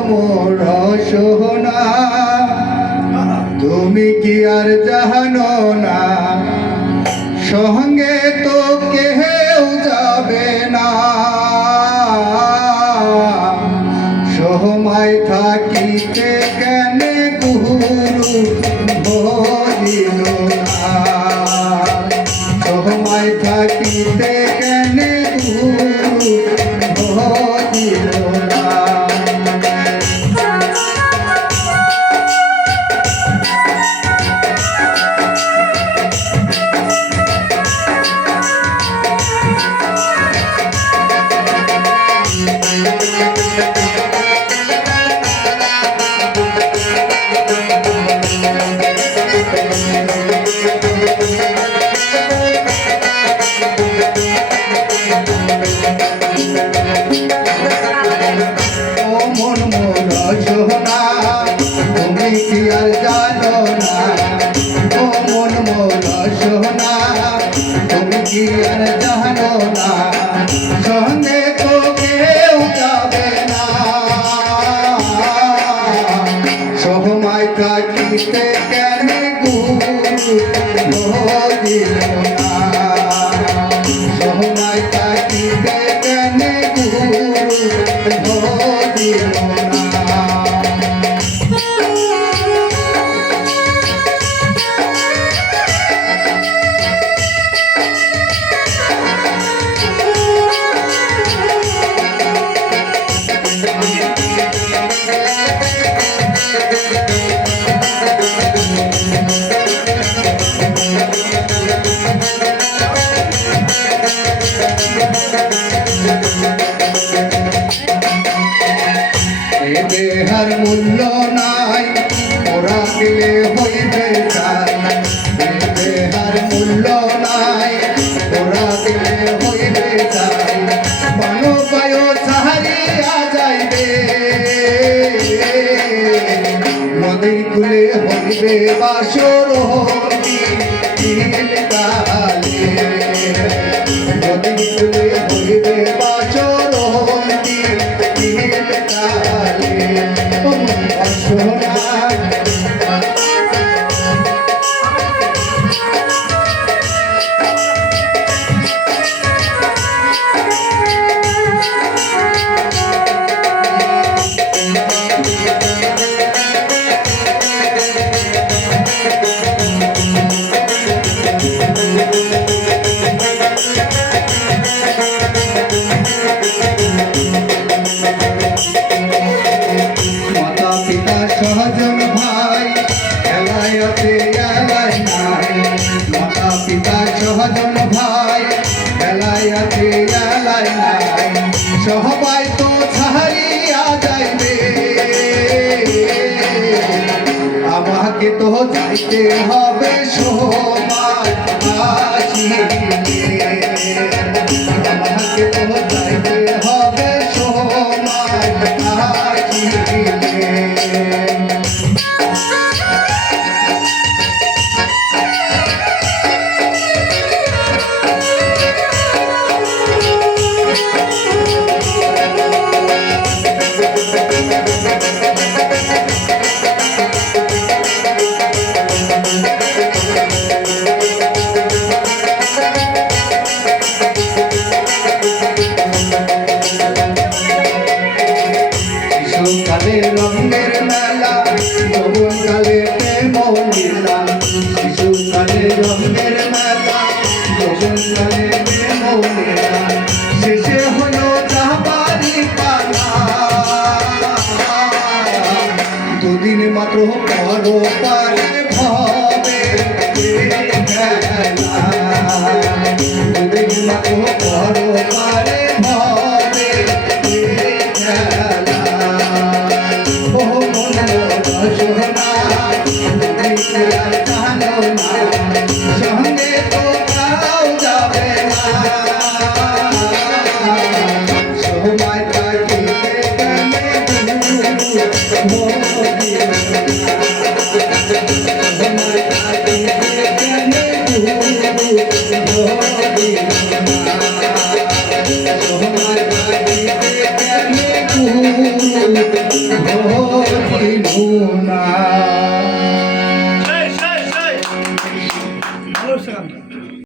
মোর সোহনা তুমি কি আর জানো না সঙ্গে তো কেউ যাবে না সময় থাকিতে কেনে গুরু বলিল না সময় থাকিতে কেনে গুরু বলিল না তুমি কি আর জানো না ও মন মোর সোনা তুমি কি আর জানো না সঙ্গে তো কেউ যাবে না সময় থাকিতে কেন গুরু বলিল না সময় থাকিতে কেন গুরু বলিল না দেহার মূল্য নাই ওরা দিলে হইবে চাই দেহার মূল্য নাই ওরা দিলে হইবে চাই মানবায় সাহারিয়া যাইবে নদীর কুলে হইবে বাসর কালে নদীর কুলে হইবে বাসর সহজন ভাই এলাই আছে এলাই নাই মাতা পিতা সহজন ভাই এলাই আছে এলাই নাই সবাই তো ছাড়িয়া যাইবে আমাকে তো যাইতে হবে সময় আসিবে আমাকে তো যাইতে হবে সময় আসিবে শিশুকালে রঙের মেলা যৌবনকালে প্রেম লীলা শিশুকালে রঙের মেলা যৌবনকালে প্রেম লীলা শেষে হলো যাবারি পালা দুদিন মাত্র পর পারে ভবে খেলা দুদিন মাত্র পর পারে ভবে খেলা সঙ্গে তো কাউ যাবে না সময় থাকিতে কেন হরি মোর